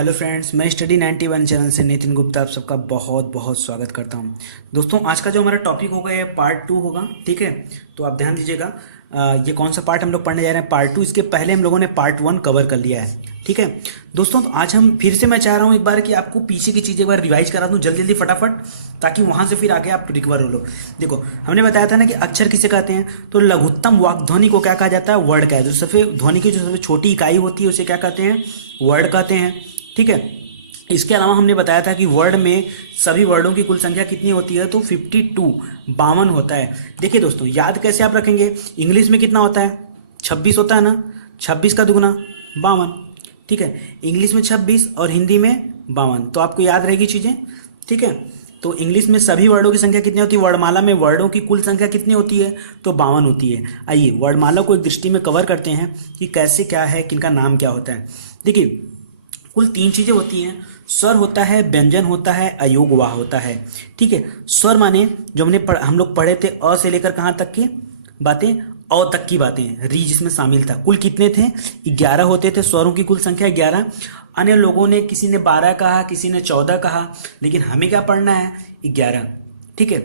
Hello friends, मैं study 91 channel से नितिन गुप्ता आप सबका बहुत बहुत स्वागत करता हूं। दोस्तों, आज का जो हमारा टॉपिक होगा ये पार्ट 2 होगा। ठीक है, तो आप ध्यान दीजिएगा। ये कौन सा पार्ट हम लोग पढ़ने जा रहे हैं, पार्ट 2। इसके पहले हम लोगों ने पार्ट 1 कवर कर लिया है। ठीक है दोस्तों, तो आज हम फिर से मैं चाह रहा हूँ एक बार कि आपको पीछे की चीज़ें एक बार रिवाइज करा दूँ जल्दी जल्दी फटाफट, ताकि वहाँ से फिर आगे आप रिकवर हो लो। देखो, हमने बताया था ना कि अक्षर किसे कहते हैं, तो लघुत्तम वाक् ध्वनि को क्या कहा जाता है, वर्ड का है। जो सबसे ध्वनि की जो सबसे छोटी इकाई होती है उसे क्या कहते हैं, वर्ड कहते हैं। ठीक है, इसके अलावा हमने बताया था कि वर्ड में सभी वर्डों की कुल संख्या कितनी होती है, तो 52 52 होता है। देखिए दोस्तों, याद कैसे आप रखेंगे, इंग्लिश में कितना होता है, 26 होता है ना, 26 का दुगुना 52। ठीक है, इंग्लिश में 26 और हिंदी में 52, तो आपको याद रहेगी चीज़ें। ठीक है, तो इंग्लिश में सभी वर्डों की संख्या कितनी होती है, वर्णमाला में वर्डों की कुल संख्या कितनी होती है, तो 52 होती है। आइए वर्णमाला को एक दृष्टि में कवर करते हैं कि कैसे क्या है, किनका नाम क्या होता है। देखिए, कुल 3 चीज़ें होती हैं। स्वर होता है, व्यंजन होता है, अयोग वाह होता है। ठीक है, स्वर माने जो हम लोग पढ़े थे, अ से लेकर कहाँ तक की बातें, अ तक की बातें, री जिसमें शामिल था। कुल कितने थे, 11 होते थे। स्वरों की कुल संख्या 11। अन्य लोगों ने, किसी ने 12 कहा, किसी ने 14 कहा, लेकिन हमें क्या पढ़ना है, 11। ठीक है,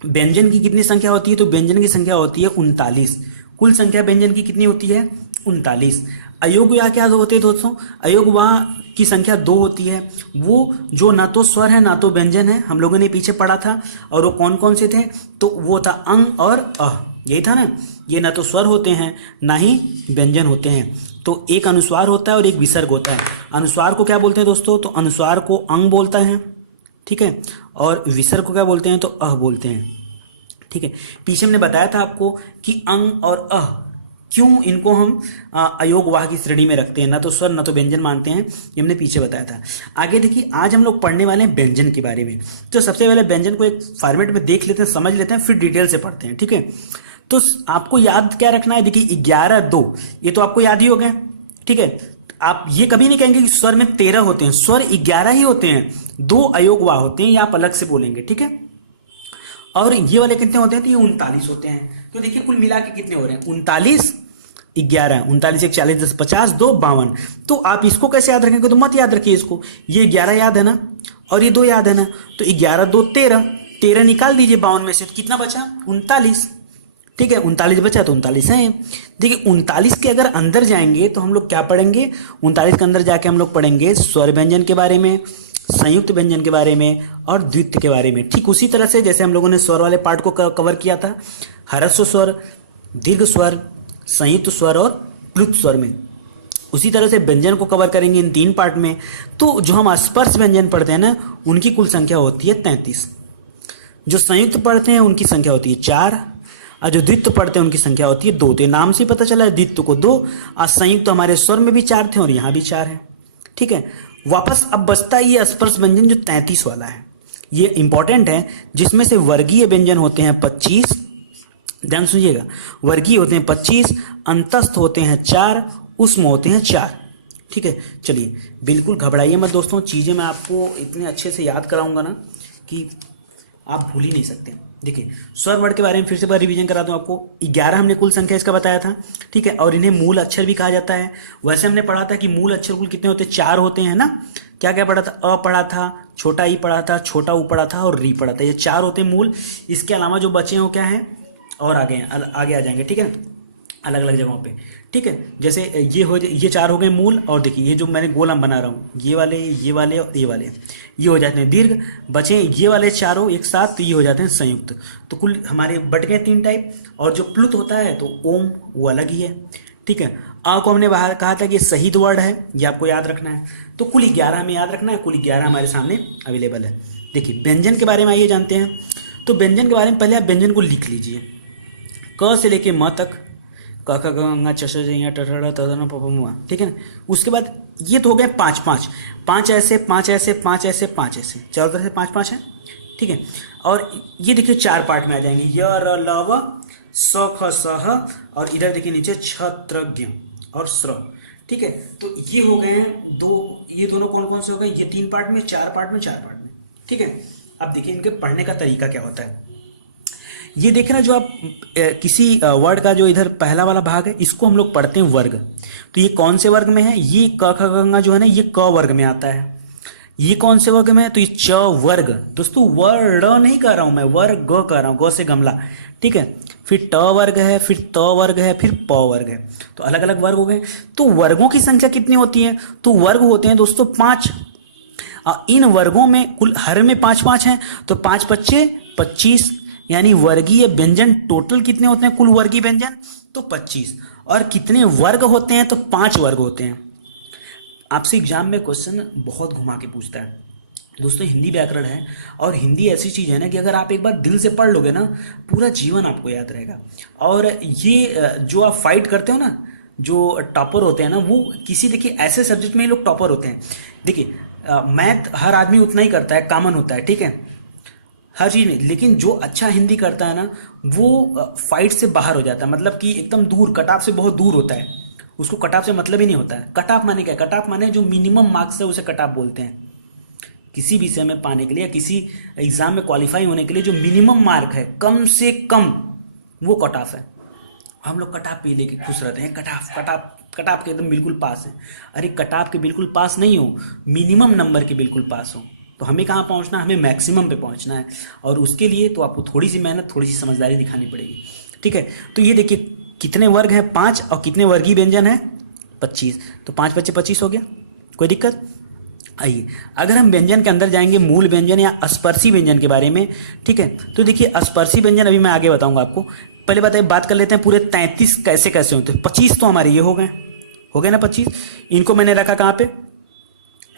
व्यंजन की कितनी संख्या होती है, तो व्यंजन की संख्या होती है 39। कुल संख्या व्यंजन की कितनी होती है, 39। अयोग या क्या होते हैं दोस्तों, अयोग वाह की संख्या 2 होती है। वो जो ना तो स्वर है ना तो व्यंजन है, हम लोगों ने पीछे पढ़ा था। और वो कौन कौन से थे, तो वो था अंग और अह, यही था ना। ये ना तो स्वर होते हैं ना ही व्यंजन होते हैं। तो एक अनुस्वार होता है और एक विसर्ग होता है। अनुस्वार को क्या बोलते हैं दोस्तों, तो अनुस्वार को अंग बोलता है। ठीक है, और विसर्ग को क्या बोलते हैं, तो अह बोलते हैं। ठीक है, पीछे हमने बताया था आपको कि अंग और अह क्यों इनको हम अयोग वाह की श्रेणी में रखते हैं, ना तो स्वर ना तो व्यंजन मानते हैं, ये हमने पीछे बताया था। आगे देखिए, आज हम लोग पढ़ने वाले हैं व्यंजन के बारे में। तो सबसे पहले व्यंजन को एक फॉर्मेट में देख लेते हैं, समझ लेते हैं, फिर डिटेल से पढ़ते हैं। ठीक है, तो आपको याद क्या रखना है, देखिए 11 2 ये तो आपको याद ही हो गए। ठीक है, आप ये कभी नहीं कहेंगे कि स्वर में 13 होते हैं, स्वर 11 ही होते हैं, 2 अयोग वाह होते हैं, ये आप अलग से बोलेंगे। ठीक है, और ये वाले कितने होते हैं, तो ये 39 होते हैं। तो देखिए कुल मिला के कितने हो रहे हैं, 39 11, 39 1 40 10 50 2 52। तो आप इसको कैसे याद रखेंगे, तो मत याद रखिए इसको, ये 11 याद है ना, और ये 2 याद है ना, तो 11 2 13, 13 निकाल दीजिए 52 में से, तो कितना बचा, 39। ठीक है, 39 बचा तो 39 है। देखिए 39 के अगर अंदर जाएंगे तो हम लोग क्या पढ़ेंगे, 39 के अंदर जाके हम लोग पढ़ेंगे स्वर व्यंजन के बारे में, संयुक्त व्यंजन के बारे में और द्वित्व के बारे में। ठीक उसी तरह से जैसे हम लोगों ने स्वर वाले पार्ट को कवर किया था, ह्रस्व स्वर, दीर्घ स्वर, संयुक्त स्वर और प्लुत स्वर में, उसी तरह से व्यंजन को कवर करेंगे इन 3 पार्ट में। तो जो हम स्पर्श व्यंजन पढ़ते हैं ना, उनकी कुल संख्या होती है 33। जो संयुक्त पढ़ते हैं उनकी संख्या होती है 4, और जो द्वित्व पढ़ते हैं उनकी संख्या होती है 2। तो नाम से पता चला है द्वित्व को 2, और संयुक्त तो हमारे स्वर में भी 4 थे और यहाँ भी 4 है। ठीक है, वापस अब बचता है ये स्पर्श व्यंजन जो 33 वाला है, ये इंपॉर्टेंट है, जिसमें से वर्गीय व्यंजन होते हैं 25। ध्यान सुनिएगा, वर्गीय होते हैं 25, अंतस्थ होते हैं 4, उष्म होते हैं 4। ठीक है, चलिए बिल्कुल घबराइए मत दोस्तों, चीज़ें मैं आपको इतने अच्छे से याद कराऊंगा ना कि आप भूल ही नहीं सकते। देखिए, स्वर वर्ड के बारे में फिर से बार रिवीजन करा दूं आपको। 11 हमने कुल संख्या इसका बताया था। ठीक है, और इन्हें मूल अक्षर भी कहा जाता है। वैसे हमने पढ़ा था कि मूल अक्षर कुल कितने होते हैं, 4 होते हैं ना। क्या क्या पढ़ा था, अ पढ़ा था, छोटा ई पढ़ा था, छोटा ऊ पढ़ा था और री पढ़ा था, ये 4 होते हैं मूल। इसके अलावा जो बचे हैं वो क्या है, और आगे हैं, आगे आ जाएंगे। ठीक है, अलग अलग जगहों पे। ठीक है, जैसे ये 4 हो गए मूल, और देखिए ये जो मैंने गोल हम बना रहा हूँ, ये वाले और ये वाले, ये हो जाते हैं दीर्घ। बचे ये वाले चारों एक साथ, तो ये हो जाते हैं संयुक्त। तो कुल हमारे बट गए 3 टाइप। और जो प्लुत होता है तो ओम, वो अलग ही है। ठीक है, अ को हमने बाहर कहा था कि शहीद वर्ड है, ये आपको याद रखना है। तो कुल 11 हमें याद रखना है, कुल 11 हमारे सामने अवेलेबल है। देखिए व्यंजन के बारे में आइए जानते हैं। तो व्यंजन के बारे में पहले आप व्यंजन को लिख लीजिए, क से लेके म तक, क ख ग घ छ छ ज ञ ट ठ ड थ थ न प प म। ठीक है ना, उसके बाद ये तो हो गए 5 5 5 ऐसे 5 ऐसे 5 ऐसे 5 ऐसे, चारों तरफ से 5 5 है। ठीक है, और ये देखिए 4 पार्ट में आ जाएंगे, य र ल व स ख स ह, और इधर देखिए नीचे छत्रज्ञ और स्र। ठीक है, तो ये हो गए हैं 2, ये दोनों कौन कौन से हो गए, ये 3 पार्ट में, 4 पार्ट में, 4 पार्ट में। ठीक है, अब देखिए इनके पढ़ने का तरीका क्या होता है। ये देखे ना, जो आप किसी वर्ड का जो इधर पहला वाला भाग है, इसको हम लोग पढ़ते हैं वर्ग। तो ये कौन से वर्ग में है? ये क ख ग घ जो है ना, ये क वर्ग में आता है। ये कौन से वर्ग में है? तो ये च वर्ग। दोस्तों वर्ण नहीं कर रहा हूं मैं, वर्ग ग कर रहा हूं, ग से गमला, ठीक है। फिर ट वर्ग है, फिर त वर्ग है, फिर प वर्ग है। तो अलग अलग वर्ग हो गए। तो वर्गों की संख्या कितनी होती है? तो वर्ग होते हैं दोस्तों 5। इन वर्गों में कुल हर में 5 5 हैं, तो 5 पच्चे 25, यानी वर्गीय व्यंजन टोटल कितने होते हैं? कुल वर्गीय व्यंजन तो 25। और कितने वर्ग होते हैं? तो 5 वर्ग होते हैं। आपसे एग्जाम में क्वेश्चन बहुत घुमा के पूछता है दोस्तों। हिंदी व्याकरण है, और हिंदी ऐसी चीज़ है ना कि अगर आप एक बार दिल से पढ़ लोगे ना, पूरा जीवन आपको याद रहेगा। और ये जो आप फाइट करते हो ना, जो टॉपर होते हैं ना, वो किसी, देखिए ऐसे सब्जेक्ट में ही लोग टॉपर होते हैं। देखिए मैथ हर आदमी उतना ही करता है, कॉमन होता है, ठीक है, हर चीज़ में। लेकिन जो अच्छा हिंदी करता है ना, वो फाइट से बाहर हो जाता है, मतलब कि एकदम दूर, कट ऑफ से बहुत दूर होता है। उसको कट ऑफ से मतलब ही नहीं होता है। कट ऑफ माने क्या है? कट ऑफ माने जो मिनिमम मार्क्स है उसे कट ऑफ बोलते हैं। किसी विषय में पाने के लिए, किसी एग्जाम में क्वालिफाई होने के लिए जो मिनिमम मार्क है, कम से कम, वो कट ऑफ है। हम लोग कट ऑफ पे लेके खुश रहते हैं, cut off cut off cut off के एकदम बिल्कुल पास है। अरे कट ऑफ के बिल्कुल पास नहीं हो, मिनिमम नंबर के बिल्कुल पास हो। तो हमें कहाँ पहुँचना है? हमें मैक्सिमम पे पहुँचना है। और उसके लिए तो आपको थोड़ी सी मेहनत, थोड़ी सी समझदारी दिखानी पड़ेगी, ठीक है। तो ये देखिए कितने वर्ग हैं? 5। और कितने वर्गीय व्यंजन है? 25। तो 5 बच्चे 25 हो गया, कोई दिक्कत? आइए अगर हम व्यंजन के अंदर जाएंगे, मूल व्यंजन या स्पर्शी व्यंजन के बारे में, ठीक है। तो देखिए स्पर्शी व्यंजन अभी मैं आगे बताऊंगा आपको। पहले बताइए, बात कर लेते हैं पूरे 33 कैसे कैसे होते हैं। 25 तो हमारे ये हो गए ना 25। इनको मैंने रखा कहाँ पे?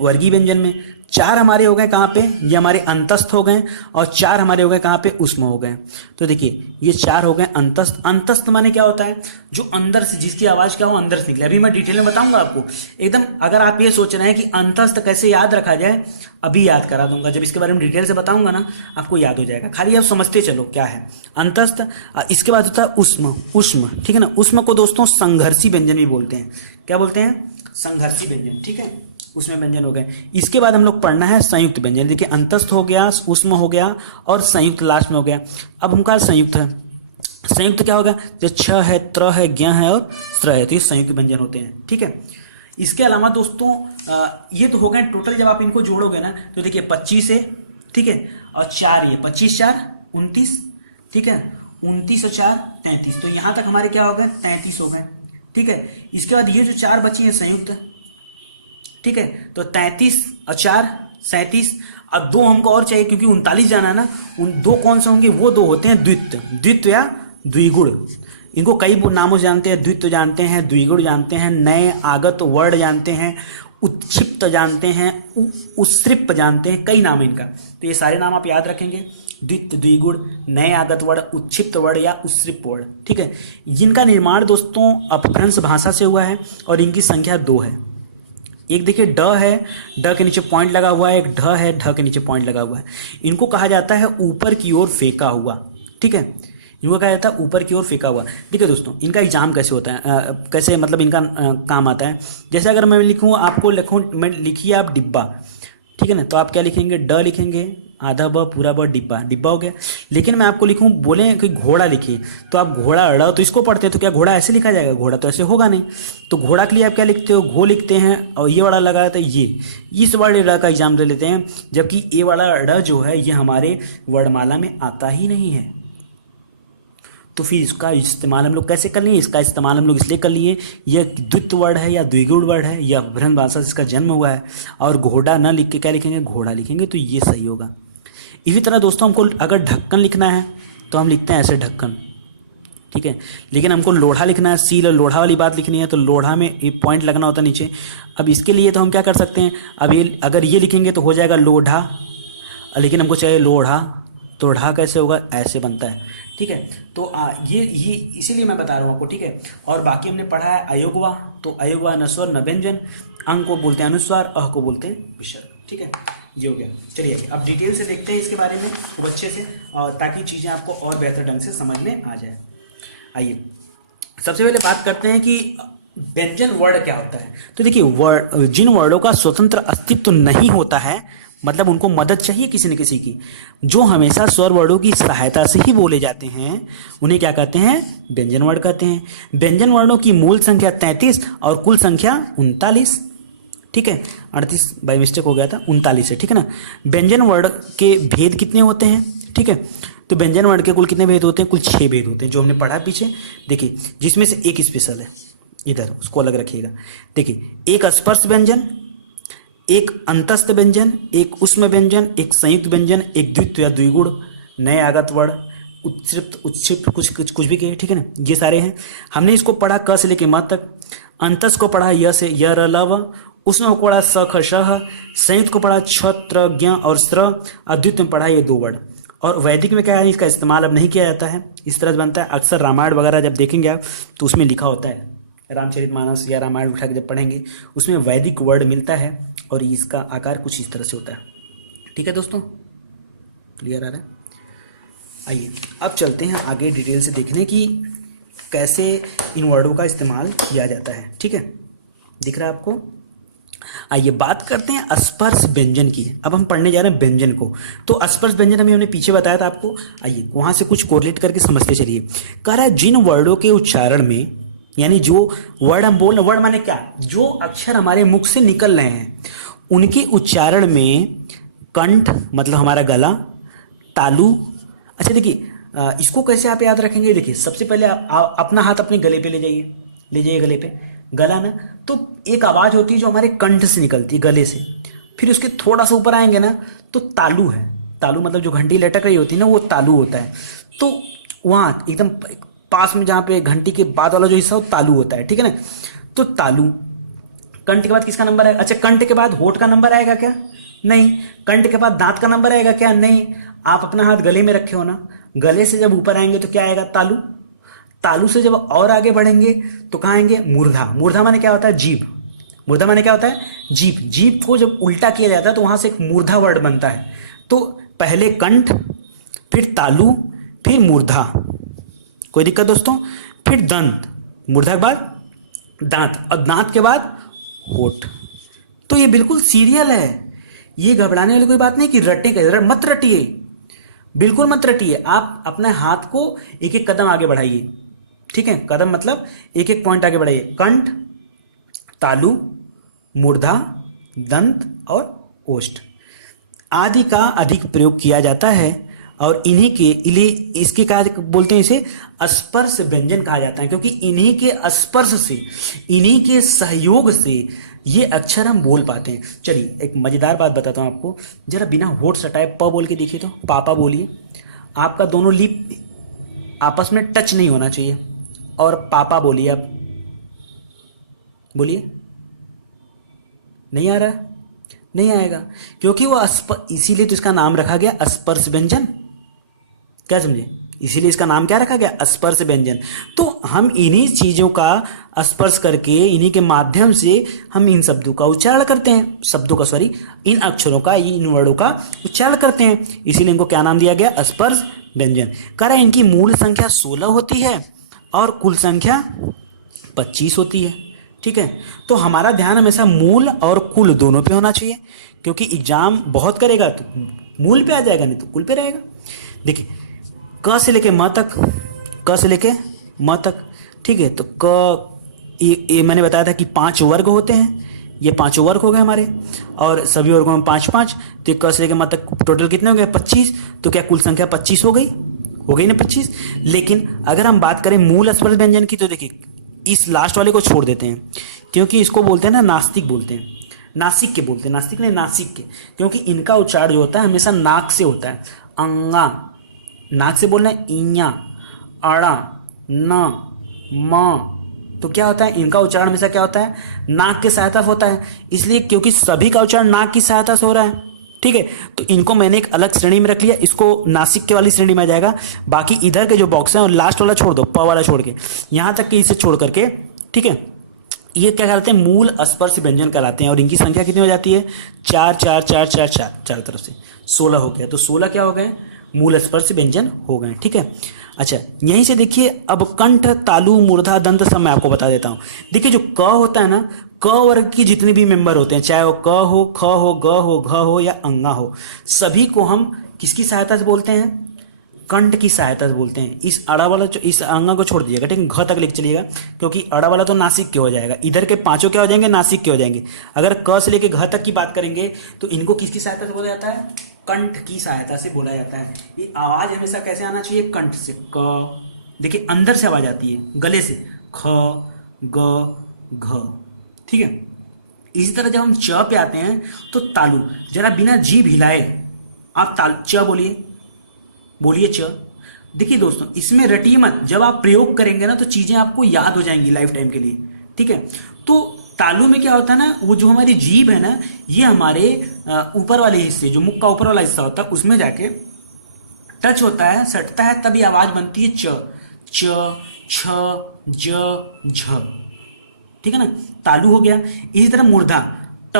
वर्गीय व्यंजन में। 4 हमारे हो गए कहाँ पे? ये हमारे अंतस्थ हो गए। और 4 हमारे हो गए कहाँ पे? उष्म हो गए। तो देखिए ये 4 हो गए अंतस्थ। अंतस्थ माने क्या होता है? जो अंदर से, जिसकी आवाज क्या हो, अंदर से निकले। अभी मैं डिटेल में बताऊंगा आपको एकदम। अगर आप ये सोच रहे हैं कि अंतस्थ कैसे याद रखा जाए, अभी याद करा दूंगा। जब इसके बारे में डिटेल से बताऊंगा ना, आपको याद हो जाएगा। खाली आप समझते चलो क्या है अंतस्थ। इसके बाद होता है उष्म। उष्म, ठीक है ना। उष्म को दोस्तों संघर्षी व्यंजन भी बोलते हैं। क्या बोलते हैं? संघर्षी व्यंजन, ठीक है। उसमें व्यंजन हो गए। इसके बाद हम लोग पढ़ना है संयुक्त व्यंजन। देखिए अंतस्थ हो गया, उष्म हो गया, और संयुक्त लास्ट में हो गया। अब हमका संयुक्त है। संयुक्त क्या होगा? जो छ है, त्र है, ज्ञ है और स्र है, तो ये संयुक्त व्यंजन होते हैं, ठीक है। इसके अलावा दोस्तों ये तो हो गए टोटल। जब आप इनको जोड़ोगे ना, तो देखिए 25 है, ठीक है, और 4 ये 25 4 29, ठीक है, 29 और 4 33। तो यहां तक हमारे क्या हो गए? 33 हो गए, ठीक है। इसके बाद ये जो 4 बची है संयुक्त, ठीक है। तो 33 और 4 37। अब 2 हमको और चाहिए, क्योंकि 39 जाना है ना। उन 2 कौन से होंगे? वो 2 होते हैं द्वित्व। द्वित्व या द्विगुण, इनको कई नामों से जानते हैं। द्वित्व जानते हैं, द्विगुण जानते हैं, नए आगत वर्ण जानते हैं, उत्क्षिप्त जानते हैं, उत्सृप जानते हैं, कई नाम है इनका। तो ये सारे नाम आप याद रखेंगे। द्वित्व, द्विगुण, नए आगत वर्ण, उत्क्षिप्त वर्ण या उत्सृप वर्ण, ठीक है। जिनका निर्माण दोस्तों अपभ्रंश भाषा से हुआ है, और इनकी संख्या 2 है। एक देखिए ड है, ड के नीचे पॉइंट लगा हुआ है। एक ढ है, ढ के नीचे पॉइंट लगा हुआ है। इनको कहा जाता है ऊपर की ओर फेंका हुआ, ठीक है। इनको कहा जाता है ऊपर की ओर फेंका हुआ। देखिए दोस्तों इनका एग्जाम कैसे होता है, कैसे मतलब इनका काम आता है। जैसे अगर मैं लिखूँ, आपको लिखूँ, मैं लिखिए आप डिब्बा, ठीक है ना। तो आप क्या लिखेंगे? ड लिखेंगे, आधा ब पूरा ब, डिब्बा। डिब्बा हो गया। लेकिन मैं आपको लिखूं, बोले कि घोड़ा लिखिए, तो आप घोड़ा अड़ा, तो इसको पढ़ते हैं, तो क्या घोड़ा ऐसे लिखा जाएगा? घोड़ा तो ऐसे होगा नहीं। तो घोड़ा के लिए आप क्या लिखते हो? घो लिखते हैं, और ये वाला लगा था ये, इस वाले ड़ का एग्जाम दे लेते हैं। जबकि ये वाला ड़ जो है, ये हमारे वर्णमाला में आता ही नहीं है। तो फिर इसका इस्तेमाल हम लोग कैसे कर लिए? इसका इस्तेमाल हम लोग इसलिए कर लिए, यह द्वित्व वर्ण है या द्विगुण वर्ण है, यह अपभ्रंश भाषा से इसका जन्म हुआ है। और घोड़ा न लिख के क्या लिखेंगे? घोड़ा लिखेंगे, तो ये सही होगा। इसी तरह दोस्तों हमको अगर ढक्कन लिखना है, तो हम लिखते हैं ऐसे ढक्कन, ठीक है। लेकिन हमको लोढ़ा लिखना है, सील और लोढ़ा वाली बात लिखनी है, तो लोढ़ा में एक पॉइंट लगना होता है नीचे। अब इसके लिए तो हम क्या कर सकते हैं? अब ये अगर ये लिखेंगे तो हो जाएगा लोढ़ा, लेकिन हमको चाहिए लोढ़ा, तो ढ़ा कैसे होगा? ऐसे बनता है, ठीक है। तो ये इसीलिए मैं बता रहा हूँ आपको, ठीक है। और बाकी हमने पढ़ा है अयोगवा, तो अयोगवा न स्वर न व्यंजन, अंग को बोलते हैं अनुस्वार, अह को बोलते हैं विसर्ग, ठीक है। ये हो गया। चलिए अब डिटेल से देखते हैं इसके बारे में खूब अच्छे से, और ताकि चीज़ें आपको और बेहतर ढंग से समझ में आ जाए। आइए सबसे पहले बात करते हैं कि व्यंजन वर्ण क्या होता है। तो देखिए जिन वर्णों का स्वतंत्र अस्तित्व नहीं होता है, मतलब उनको मदद चाहिए किसी न किसी की, जो हमेशा स्वर वर्णों की सहायता से ही बोले जाते हैं, उन्हें क्या कहते हैं? व्यंजन वर्ण कहते हैं। व्यंजन वर्णों की मूल संख्या 33 और कुल संख्या 39। ठीक है, 38 बाई मिस्टेक हो गया था, 39 है, ठीक है ना। व्यंजन वर्ण के भेद कितने होते हैं? ठीक है, तो व्यंजन वर्ण के कुल कितने भेद होते हैं? कुल 6 भेद होते हैं, जो हमने पढ़ा पीछे। देखिए, जिसमें से एक स्पेशल है, इधर उसको अलग रखिएगा। देखिए, एक स्पर्श व्यंजन, एक अंतस्थ व्यंजन, एक उष्म व्यंजन, एक संयुक्त व्यंजन, एक द्वित्व या द्विगुण, नए आगत वर्ण, उत्क्षिप्त उत्क्षिप्त, कुछ भी कहिए, ठीक है ना। ये सारे हैं। हमने इसको पढ़ा क से लेके म तक। अंतस्थ को पढ़ा य से य र ल व, उष्म को पढ़ा स ख श ह, संयुक्त को पढ़ा छ त्र ज्ञ और स्र, अद्वित्व में पढ़ा ये 2 वर्ण। और वैदिक में क्या है, इसका इस्तेमाल अब नहीं किया जाता है, इस तरह से बनता है। अक्सर रामायण वगैरह जब देखेंगे आप तो उसमें लिखा होता है, रामचरितमानस या रामायण उठा के जब पढ़ेंगे उसमें वैदिक वर्ड मिलता है और इसका आकार कुछ इस तरह से होता है। ठीक है दोस्तों, क्लियर आ रहा है? आइए अब चलते हैं आगे डिटेल से देखने की कैसे इन वर्डों का इस्तेमाल किया जाता है। ठीक है, दिख रहा है आपको? आइए बात करते हैं स्पर्श व्यंजन की। अब हम पढ़ने जा रहे हैं व्यंजन को। तो स्पर्श व्यंजन हमने पीछे बताया था आपको, आइए वहां से कुछ कोरिलेट करके समझते चलिए। कह रहा है जिन वर्डों के उच्चारण में, यानी जो वर्ड हम बोल रहे, वर्ड माने क्या, जो अक्षर हमारे मुख से निकल रहे हैं उनके उच्चारण में कंठ मतलब हमारा गला, तालु। अच्छा देखिए, इसको कैसे आप याद रखेंगे? देखिए, सबसे पहले आप अपना हाथ अपने गले पे ले जाइए गले पे, गला ना, तो एक आवाज होती है जो हमारे कंठ से निकलती है, गले से। फिर उसके थोड़ा सा ऊपर आएंगे ना तो तालु है। तालु मतलब जो घंटी लटक रही होती है ना, वो तालु होता है। तो वहां एकदम पास में जहाँ पे घंटी के बाद वाला जो हिस्सा हो तालु होता है, ठीक है ना। तो तालु। कंठ के बाद किसका नंबर आएगा? अच्छा, कंठ के बाद होठ का नंबर आएगा क्या? नहीं। कंठ के बाद दांत का नंबर आएगा क्या? नहीं। आप अपना हाथ गले में रखे हो ना, गले से जब ऊपर आएंगे तो क्या आएगा? तालु। तालु से जब और आगे बढ़ेंगे तो कहाँ आएंगे? मूर्धा। मूर्धा माने क्या होता है? जीभ। मूर्धा माने क्या होता है? जीभ। जीभ को जब उल्टा किया जाता है तो वहां से एक मूर्धा वर्ड बनता है। तो पहले कंठ, फिर तालु, फिर मूर्धा। कोई दिक्कत दोस्तों? फिर दंत, मूर्धा के बाद दांत, और दांत के बाद होठ। तो ये बिल्कुल सीरियल है, ये घबराने वाली कोई बात नहीं कि रटे कैसे, मत रटिए, बिल्कुल मत रटिए। आप अपने हाथ को एक एक कदम आगे बढ़ाइए। ठीक है, कदम मतलब एक एक पॉइंट आगे बढ़ाइए। कंठ, तालु, मूर्धा, दंत और ओष्ठ आदि का अधिक प्रयोग किया जाता है और इन्हीं के लिए इसके क्या बोलते हैं? इसे स्पर्श व्यंजन कहा जाता है, क्योंकि इन्हीं के स्पर्श से, इन्हीं के सहयोग से ये अक्षर हम बोल पाते हैं। चलिए एक मजेदार बात बताता हूं आपको, जरा बिना होठ सटाए प बोल के देखिए तो, पापा बोलिए। आपका दोनों लिप आपस में टच नहीं होना चाहिए, और पापा बोलिए आप, बोलिए। नहीं आ रहा? नहीं आएगा, क्योंकि वो इसीलिए तो इसका नाम रखा गया स्पर्श व्यंजन। क्या समझे? इसीलिए इसका नाम क्या रखा गया? स्पर्श व्यंजन। तो हम इन्हीं चीजों का स्पर्श करके, इन्हीं के माध्यम से हम इन शब्दों का उच्चारण करते हैं, इन अक्षरों का, इन वर्डों का उच्चारण करते हैं। इसीलिए इनको क्या नाम दिया गया? स्पर्श व्यंजन। कह रहा है इनकी मूल संख्या 16 होती है और कुल संख्या 25 होती है। ठीक है, तो हमारा ध्यान हमेशा मूल और कुल दोनों पे होना चाहिए, क्योंकि एग्जाम बहुत करेगा तो मूल पे आ जाएगा, नहीं तो कुल पे रहेगा। देखिए, क से लेके म तक, क से लेके म तक। ठीक है, तो क ये मैंने बताया था कि 5 वर्ग होते हैं, ये 5 वर्ग हो गए हमारे, और सभी वर्गों में 5-5। तो क से लेके म तक टोटल कितने हो गए? 25। तो क्या कुल संख्या 25 हो गई? हो गई ना 25। लेकिन अगर हम बात करें मूल स्पर्श व्यंजन की, तो देखिए इस लास्ट वाले को छोड़ देते हैं, क्योंकि इसको बोलते हैं ना, नास्तिक बोलते हैं, नासिक के बोलते हैं, नास्तिक नहीं नासिक के, क्योंकि इनका उच्चारण जो होता है हमेशा नाक से होता है। अंगा, नाक से बोलना है, इया, अड़ा, न, म। तो क्या होता है? इनका उच्चारण हमेशा क्या होता है? नाक के सहायता से होता है। इसलिए क्योंकि सभी का उच्चारण नाक की सहायता से हो रहा है। ठीक है, तो इनको मैंने एक अलग श्रेणी में रख लिया, इसको नासिक के वाली श्रेणी में आ जाएगा। बाकी इधर के जो बॉक्स हैं और लास्ट वाला छोड़ दो, प वाला छोड़ के, यहां तक कि इसे छोड़ करके, ठीक है, ये क्या कहलाते हैं? मूल स्पर्श व्यंजन कहलाते हैं। और इनकी संख्या कितनी हो जाती है? 4 4 4 4 4, चारों तरफ से 16 हो गया। तो 16 क्या हो गए? मूल स्पर्श व्यंजन हो गए। ठीक है, अच्छा यहीं से देखिए, अब कंठ, तालु, मूर्धा, दंत सब मैं आपको बता देता हूं। देखिए जो क होता है ना, क वर्ग के जितने भी मेंबर होते हैं, चाहे वो क हो, ख हो, ग हो, घ हो या अंगा हो, सभी को हम किसकी सहायता से बोलते हैं? कंठ की सहायता से बोलते हैं। इस अड़ा वाला इस अंगा को छोड़ दीजिएगा, ठीक है, घ तक लिख चलिएगा, क्योंकि अड़ा वाला तो नासिक के हो जाएगा, इधर के पांचों क्या हो जाएंगे? नासिक के हो जाएंगे। अगर क से लेके घ तक की बात करेंगे तो इनको किसकी सहायता से बोला जाता है? कंठ की सहायता से बोला जाता है। ये आवाज हमेशा कैसे आना चाहिए? कंठ से। क, देखिए अंदर से आवाज आती है, गले से, ख, ग, घ, ठीक है। इसी तरह जब हम च पे आते हैं तो तालु, जरा बिना जीभ हिलाए आप ताल च बोलिए, बोलिए च। देखिए दोस्तों, इसमें रटिए मत, जब आप प्रयोग करेंगे ना तो चीजें आपको याद हो जाएंगी लाइफ टाइम के लिए, ठीक है। तो तालु में क्या होता है ना, वो जो हमारी जीभ है ना, ये हमारे ऊपर वाले हिस्से, जो मुख का ऊपर वाला हिस्सा होता है, उसमें जाके टच होता है, सटता है, तभी आवाज बनती है च, च, छ, ज, झ, ठीक है ना। तालु हो गया। इसी तरह मूर्धा, ट,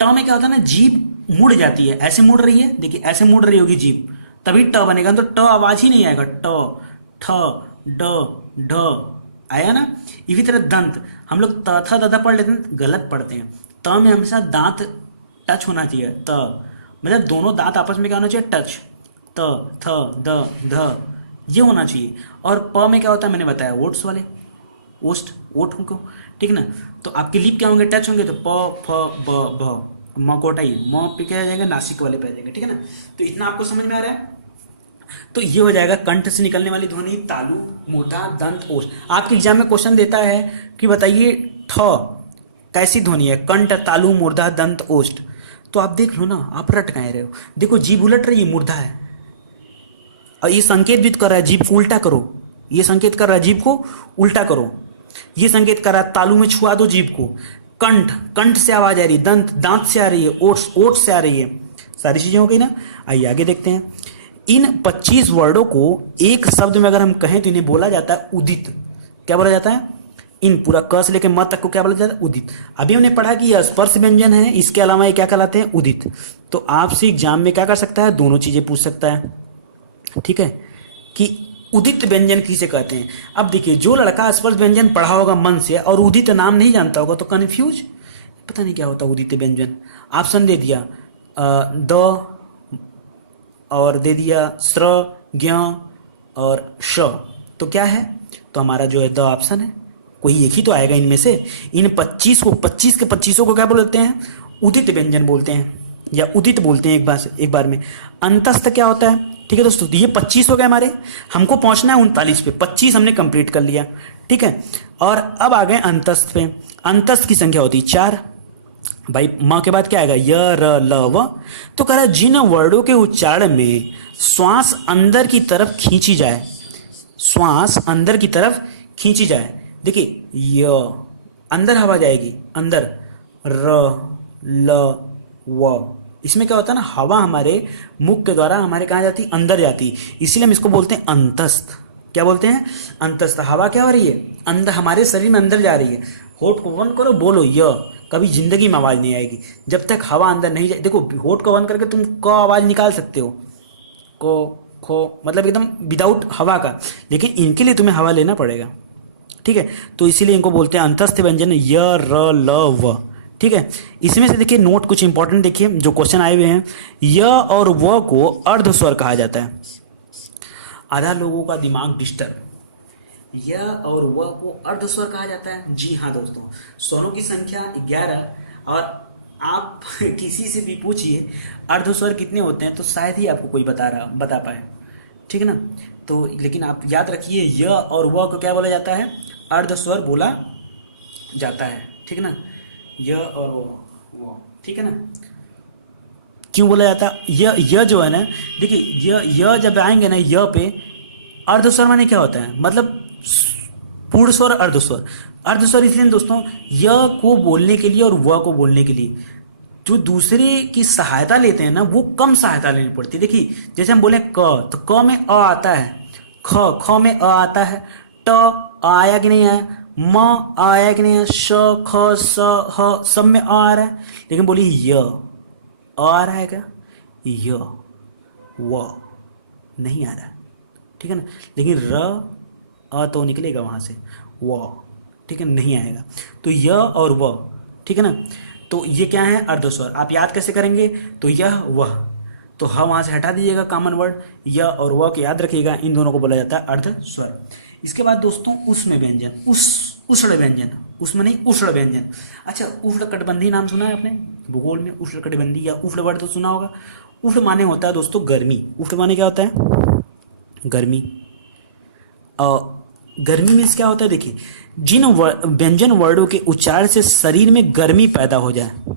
ट में क्या होता है ना, जीभ मुड़ जाती है, ऐसे मुड़ रही है, देखिए ऐसे मुड़ रही होगी जीभ, तभी ट बनेगा, तो ट आवाज ही नहीं आएगा। ट, ठ, ड, ढ, आया ना। इसी तरह दंत, हम लोग त थ द ध पढ़ लेते हैं, गलत पढ़ते हैं। त में हमेशा दांत टच होना चाहिए, त मतलब दोनों दांत आपस में क्या होना चाहिए? टच। त, थ, द, ध, ये होना चाहिए। और प में क्या होता है, मैंने बताया, वोट्स वाले, ओस्ट, ओठ को, ठीक है ना। तो आपके लिप क्या होंगे? टच होंगे, तो प, फ, ब, भ, म को हटाइए, म पे क्या आ जाएगा? नासिक वाले पे आ जाएंगे, ठीक है ना। तो इतना आपको समझ में आ रहा है? तो ये हो जाएगा कंठ से निकलने वाली ध्वनि, तालु, मूर्धा, दंत, ओष्ठ। आपके एग्जाम में क्वेश्चन देता है कि बताइए ठ कैसी ध्वनि है? कंठ, तालु, मूर्धा, दंत, ओष्ठ। तो आप देख लो ना, आप रट कह रहे हो, देखो जीभ उलट रही है, मूर्धा है, और ये संकेत भी कर रहा है जीभ को उल्टा करो, ये संकेत कर रहा है जीभ को उल्टा करो, ये संकेत कर रहा है तालु में छुआ दो जीभ को। कंठ, कंठ से आवाज आ रही है, दंत, दांत से आ रही है, ओठ, ओठ से आ रही है, सारी चीजें हो गई ना। आइए आगे देखते हैं। इन 25 वर्डों को एक शब्द में अगर हम कहें तो इन्हें बोला जाता है उदित। क्या बोला जाता है? इन पूरा क से लेकर म तक को क्या बोला जाता है? उदित। अभी हमने पढ़ा कि यह स्पर्श व्यंजन है, इसके अलावा ये क्या कहलाते हैं? उदित। तो आपसे एग्जाम में क्या कर सकता है? दोनों चीजें पूछ सकता है, ठीक है, कि उदित व्यंजन किसे कहते हैं। अब देखिए, जो लड़का स्पर्श व्यंजन पढ़ा होगा मन से और उदित नाम नहीं जानता होगा तो कन्फ्यूज, पता नहीं क्या होता उदित व्यंजन। ऑप्शन दे दिया द, और दे दिया स्र, ज्ञ और श, तो क्या है? तो हमारा जो है द ऑप्शन है, कोई एक ही तो आएगा इनमें से। इन 25 को, 25 के 25 को क्या बोलते हैं? उदित व्यंजन बोलते हैं, या उदित बोलते हैं एक बार में। अंतस्थ क्या होता है? ठीक है दोस्तों, तो ये 25 हो गए हमारे, हमको पहुंचना है 39 पे, 25 हमने कंप्लीट कर लिया, ठीक है। और अब आ गए अंतस्थ पे। अंतस्थ की संख्या होती है 4। भाई माँ के बाद क्या आएगा? य, र, ल, व। तो कह रहा है जिन वर्डों के उच्चारण में श्वास अंदर की तरफ खींची जाए, श्वास अंदर की तरफ खींची जाए, देखिए य, अंदर हवा जाएगी, अंदर, र, ल, व, इसमें क्या होता है ना, हवा हमारे मुख के द्वारा हमारे कहाँ जाती? अंदर जाती, इसीलिए हम इसको बोलते हैं अंतस्थ। क्या बोलते हैं? अंतस्थ। हवा क्या हो रही है? अंदर, हमारे शरीर में अंदर जा रही है। होठ को बंद करो, बोलो य, कभी जिंदगी में आवाज नहीं आएगी जब तक हवा अंदर नहीं जाए। देखो होठ को बंद करके तुम क आवाज निकाल सकते हो, को, खो, मतलब एकदम विदाउट हवा का, लेकिन इनके लिए तुम्हें हवा लेना पड़ेगा, ठीक है। तो इसीलिए इनको बोलते हैं अंतस्थ व्यंजन, य, र, ल, व, ठीक है। इसमें से देखिए नोट कुछ इंपॉर्टेंट देखिए जो क्वेश्चन आए हुए हैं। य और व को अर्ध स्वर कहा जाता है। आधा लोगों का दिमाग डिस्टर्ब, य और व को अर्ध स्वर कहा जाता है। जी हाँ दोस्तों, स्वरों की संख्या 11, और आप किसी से भी पूछिए अर्ध स्वर कितने होते हैं तो शायद ही आपको कोई बता पाए, ठीक है ना। तो लेकिन आप याद रखिए, य और व को क्या बोला जाता है? अर्ध स्वर बोला जाता है, ठीक है ना, य और व, ठीक है ना। क्यों बोला जाता है? य जो है ना, देखिए य जब आएंगे ना य पे, अर्ध स्वर माने क्या होता है? मतलब पूर्ण स्वर, अर्ध स्वर। अर्ध स्वर इसलिए दोस्तों, य को बोलने के लिए और व को बोलने के लिए जो दूसरे की सहायता लेते हैं ना, वो कम सहायता लेनी पड़ती है। देखिए जैसे हम बोले क, तो क में अ आता है, ख में अ आता है, ट आया कि नहीं आया, म आया कि नहीं आया, श, ख, स, ह, सब में अ आ रहा है, लेकिन बोलिए य, अ आ रहा है क्या? य, व नहीं आ रहा, ठीक है ना। लेकिन र, अ तो निकलेगा वहां से, व, ठीक है, नहीं आएगा। तो य और व ठीक है ना। तो ये क्या है, अर्धस्वर। आप याद कैसे करेंगे, तो यह वह, तो ह वहाँ से हटा दीजिएगा कॉमन वर्ड, यह और वह को याद रखिएगा, इन दोनों को बोला जाता है अर्धस्वर। इसके बाद दोस्तों उष्ण व्यंजन, उष्ण व्यंजन, उष्ण नहीं उष्ण व्यंजन। अच्छा, उष्णकटिबंधीय नाम सुना है आपने भूगोल में, उष्णकटिबंधीय या उष्ण वर्ड तो सुना होगा। उष्ण माने होता है दोस्तों गर्मी, उष्ण माने क्या होता है, गर्मी। गर्मी मीन्स क्या होता है, देखिए जिन व्यंजन वर्डों के उच्चारण से शरीर में गर्मी पैदा हो जाए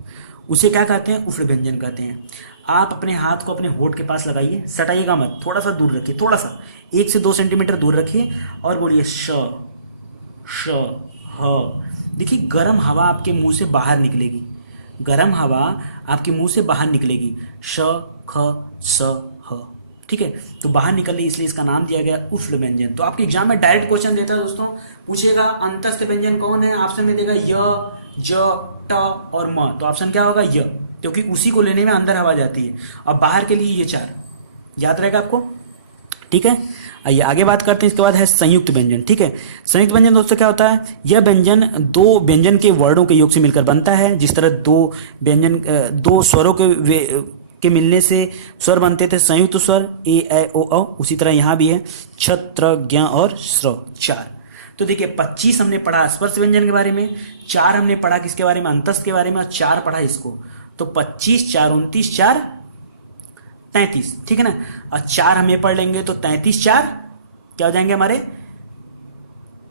उसे क्या कहते हैं, उष्ण व्यंजन कहते हैं। आप अपने हाथ को अपने होठ के पास लगाइए, सटाइएगा मत, थोड़ा सा दूर रखिए, थोड़ा सा 1 से 2 सेंटीमीटर दूर रखिए और बोलिए श श ह। देखिए गर्म हवा आपके मुंह से बाहर निकलेगी, गर्म हवा आपके मुंह से बाहर निकलेगी, श ख स ह, ठीक है। तो बाहर निकल रही इसलिए इसका नाम दिया गया उष्ण व्यंजन। तो आपके एग्जाम में डायरेक्ट क्वेश्चन देता है दोस्तों, पूछेगा अंतस्थ व्यंजन कौन है, ऑप्शन में देगा य, ज, ट और म। तो ऑप्शन क्या होगा, य, क्योंकि उसी को लेने में अंदर हवा जाती है, और बाहर के लिए ये 4 याद रहेगा आपको, ठीक है। आइए आगे बात करते हैं। इसके बाद है संयुक्त व्यंजन, ठीक है। संयुक्त व्यंजन दोस्तों क्या होता है, यह व्यंजन दो व्यंजन के वर्णों के योग से मिलकर बनता है। जिस तरह दो स्वरों के मिलने से स्वर बनते थे संयुक्त स्वर ए ऐ ओ औ, उसी तरह यहाँ भी है छत्र ज्ञ और श्र 4। तो देखिए 25 हमने पढ़ा स्पर्श व्यंजन के बारे में, 4 हमने पढ़ा किसके बारे में, अंतस्थ के बारे में, और 4 पढ़ा इसको। तो 25 4 29 4 33, ठीक है ना। और 4 हम ये पढ़ लेंगे तो 33 4 क्या हो जाएंगे हमारे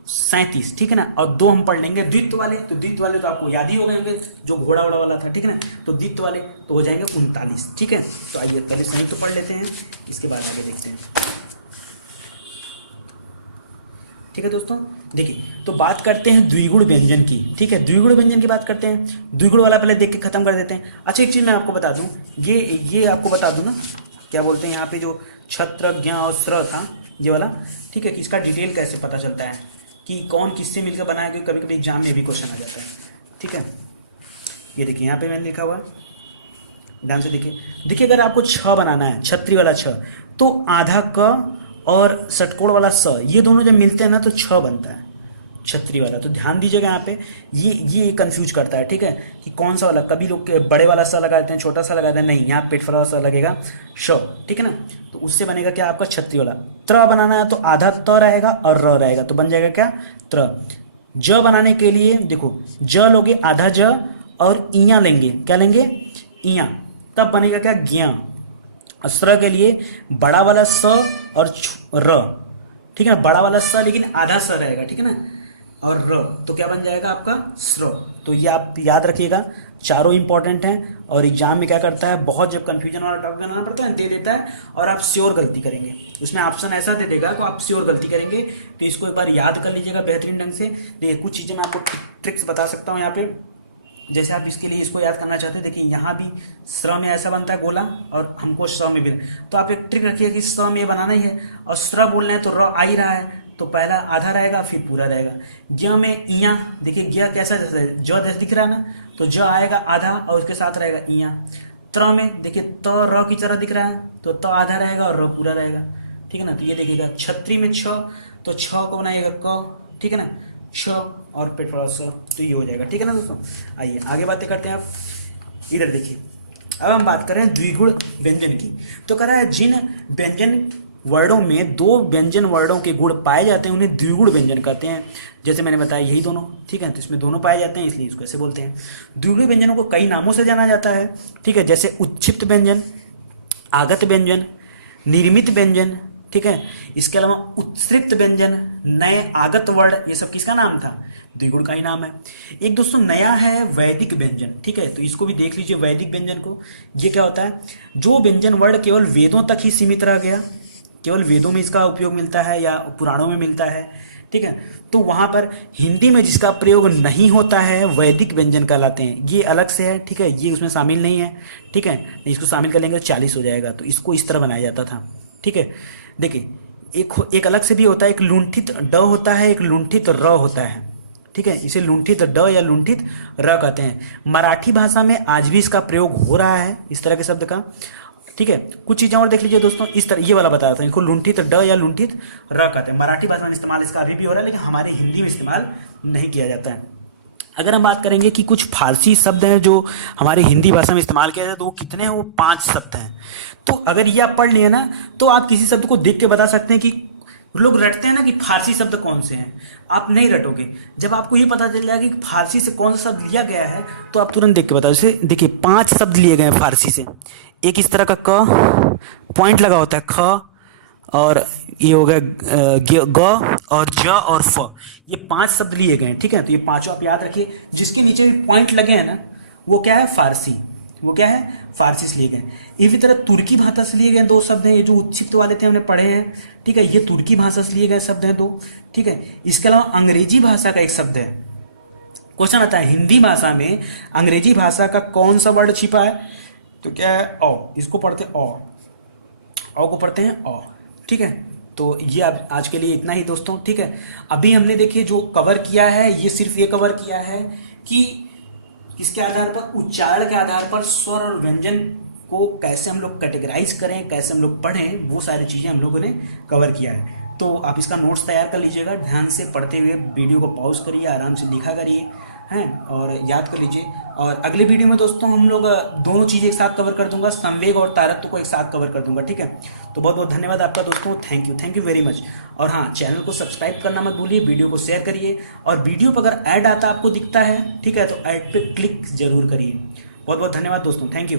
37, ठीक है ना। और 2 हम पढ़ लेंगे द्वित्व वाले, तो द्वित्व वाले तो आपको याद ही हो गए होंगे, जो घोड़ा वोड़ा वाला था, ठीक है ना। तो द्वित्व वाले तो हो जाएंगे 39, ठीक है। तो आइए पहले संयुक्त तो पढ़ लेते हैं, इसके बाद आगे देखते हैं, ठीक है दोस्तों। देखिए तो बात करते हैं द्विगुण व्यंजन की, ठीक है। द्विगुण व्यंजन की बात करते हैं, द्विगुण वाला पहले देख के खत्म कर देते हैं। अच्छा एक चीज़ मैं आपको बता दूं, ये आपको बता दूं ना, क्या बोलते हैं यहाँ पे जो छत्र ज्ञ और स्र था ये वाला, ठीक है, कि इसका डिटेल कैसे पता चलता है कि कौन किससे मिलकर बनाया, क्योंकि कभी कभी एग्जाम में भी क्वेश्चन आ जाता है, ठीक है। ये देखिए यहाँ पे मैंने लिखा हुआ है, ध्यान से देखिए अगर आपको छ बनाना है, छत्री वाला छ, तो आधा क और षटकोण वाला स, ये दोनों जब मिलते हैं ना तो छ बनता है छत्री वाला। तो ध्यान दीजिएगा यहाँ पे, ये कंफ्यूज करता है, ठीक है, कि कौन सा वाला। कभी लोग बड़े वाला सा लगा देते हैं, छोटा सा लगा देते हैं, नहीं, यहाँ पेट वाला सा लगेगा श, ठीक है ना। तो उससे बनेगा क्या आपका छत्री वाला। त्र बनाना है तो आधा त रहेगा और र रहेगा, तो बन जाएगा क्या त्र। ज बनाने के लिए देखो, ज लोगे आधा ज और इया लेंगे, क्या लेंगे इया, तब बनेगा क्या ज्ञ। स्र के लिए बड़ा वाला स और र, ठीक है ना, बड़ा वाला स लेकिन आधा स रहेगा, ठीक है ना, और र, तो क्या बन जाएगा आपका स्र। तो ये आप याद रखिएगा, चारों इंपॉर्टेंट हैं, और एग्जाम में क्या करता है, बहुत जब कंफ्यूजन वाला टॉपिक बनाना पड़ता है दे देता है, और आप श्योर गलती करेंगे, उसमें ऑप्शन ऐसा दे देगा कि आप श्योर गलती करेंगे। तो इसको एक बार याद कर लीजिएगा बेहतरीन ढंग से। देखिए कुछ चीज़ें मैं आपको ट्रिक्स बता सकता हूँ यहाँ पे, जैसे आप इसके लिए इसको याद करना चाहते हैं। देखिए यहाँ भी श्र में ऐसा बनता है गोला, और हमको श्र में भी, तो आप एक ट्रिक रखिए कि श्र में बनाना ही है, और श्र बोलना है तो र आ ही रहा है, तो पहला आधा रहेगा फिर पूरा रहेगा। ज्ञ में इया, देखिए ज्ञ कैसा जैसा है, ज जैसे दिख रहा है ना, तो ज आएगा आधा और उसके साथ रहेगा इया। त्र में देखिए त र की तरह दिख रहा है, तो त आधा रहेगा और र पूरा रहेगा, ठीक है ना। तो ये देखिएगा छत्री में छ, तो छ को बनाइएगा क, ठीक है ना, छ और पेट वाला स, तो ये हो जाएगा, ठीक है ना दोस्तों। आइए आगे बातें करते हैं। आप इधर देखिए, अब हम बात कर रहे हैं द्विगुण व्यंजन की। तो कह रहा है जिन व्यंजन वर्डों में 2 व्यंजन वर्डों के गुण पाए जाते हैं उन्हें द्विगुण व्यंजन कहते हैं। जैसे मैंने बताया यही दोनों, ठीक है, तो इसमें दोनों पाए जाते हैं इसलिए इसको ऐसे बोलते हैं। द्विगुण व्यंजनों को कई नामों से जाना जाता है, ठीक है, जैसे उत्क्षिप्त व्यंजन, आगत व्यंजन, निर्मित व्यंजन, ठीक है। इसके अलावा उत्सृक्त व्यंजन, नए आगत वर्ण, ये सब किसका नाम था, द्विगुण का ही नाम है। एक दोस्तों नया है वैदिक व्यंजन, ठीक है, तो इसको भी देख लीजिए वैदिक व्यंजन को। ये क्या होता है, जो व्यंजन वर्ण केवल वेदों तक ही सीमित रह गया, केवल वेदों में इसका उपयोग मिलता है या पुराणों में मिलता है, ठीक है, तो वहाँ पर हिंदी में जिसका प्रयोग नहीं होता है वैदिक व्यंजन कहलाते हैं। ये अलग से है, ठीक है, ये उसमें शामिल नहीं है, ठीक है, इसको शामिल कर लेंगे तो 40 हो जाएगा। तो इसको इस तरह बनाया जाता था, ठीक है। देखिए एक अलग से भी होता है, एक लुंठित ड होता है, एक लुंठित र होता है, ठीक है, इसे लुंठित ड या लुंठित र कहते हैं। मराठी भाषा में आज भी इसका प्रयोग हो रहा है इस तरह के शब्द का, ठीक है। कुछ चीज़ें और देख लीजिए दोस्तों, इस तरह ये वाला बता रहा था, इनको लुंठित ड या लुंठित र कहते हैं। मराठी भाषा में इस्तेमाल इसका अभी भी हो रहा है, लेकिन हमारे हिंदी में इस्तेमाल नहीं किया जाता है। अगर हम बात करेंगे कि कुछ फारसी शब्द हैं जो हमारे हिंदी भाषा में इस्तेमाल किया जाता है, तो वो कितने हैं? वो 5 शब्द हैं। तो अगर ये आप पढ़ लिए ना, तो आप किसी शब्द को देख के बता सकते हैं कि लोग रटते हैं ना कि फारसी शब्द कौन से हैं, आप नहीं रटोगे। जब आपको ये पता चल जाएगा कि फारसी से कौन सा शब्द लिया गया है, तो आप तुरंत देख के बताओ। जैसे देखिए 5 शब्द लिए गए हैं फारसी से। एक इस तरह का क, पॉइंट लगा होता है, ख, और ये हो गया ग और ज और फ। ये 5 शब्द लिए गए हैं, ठीक है। तो ये पांचों आप याद रखिए। जिसके नीचे भी पॉइंट लगे हैं ना, वो क्या है? फारसी। वो क्या है? फारसी से लिए गए। इसी तरह तुर्की भाषा से लिए गए 2 शब्द हैं, ये जो उच्छिप्त वाले थे हमने पढ़े हैं, ठीक है। ये तुर्की भाषा से लिए गए शब्द हैं 2, ठीक है। इसके अलावा अंग्रेजी भाषा का एक शब्द है। क्वेश्चन आता है हिंदी भाषा में अंग्रेजी भाषा का कौन सा वर्ड छिपा है? तो क्या है? औ। इसको पढ़ते हैं औ, औ को पढ़ते हैं औ, ठीक है। तो ये अब आज के लिए इतना ही दोस्तों, ठीक है। अभी हमने देखिए जो कवर किया है, ये सिर्फ ये कवर किया है कि किसके आधार पर? उच्चारण के आधार पर स्वर और व्यंजन को कैसे हम लोग कैटेगराइज करें, कैसे हम लोग पढ़ें, वो सारी चीज़ें हम लोगों ने कवर किया है। तो आप इसका नोट्स तैयार कर लीजिएगा, ध्यान से पढ़ते हुए वीडियो को पॉज करिए, आराम से लिखा करिए, हैं, और याद कर लीजिए। और अगले वीडियो में दोस्तों हम लोग दोनों चीज़ें एक साथ कवर कर दूंगा, संवेग और तारत्व को एक साथ कवर कर दूंगा, ठीक है। तो बहुत बहुत धन्यवाद आपका दोस्तों, थैंक यू वेरी मच। और हाँ, चैनल को सब्सक्राइब करना मत भूलिए, वीडियो को शेयर करिए, और वीडियो पर अगर ऐड आता आपको दिखता है, ठीक है, तो ऐड पे क्लिक जरूर करिए। बहुत बहुत धन्यवाद दोस्तों, थैंक यू।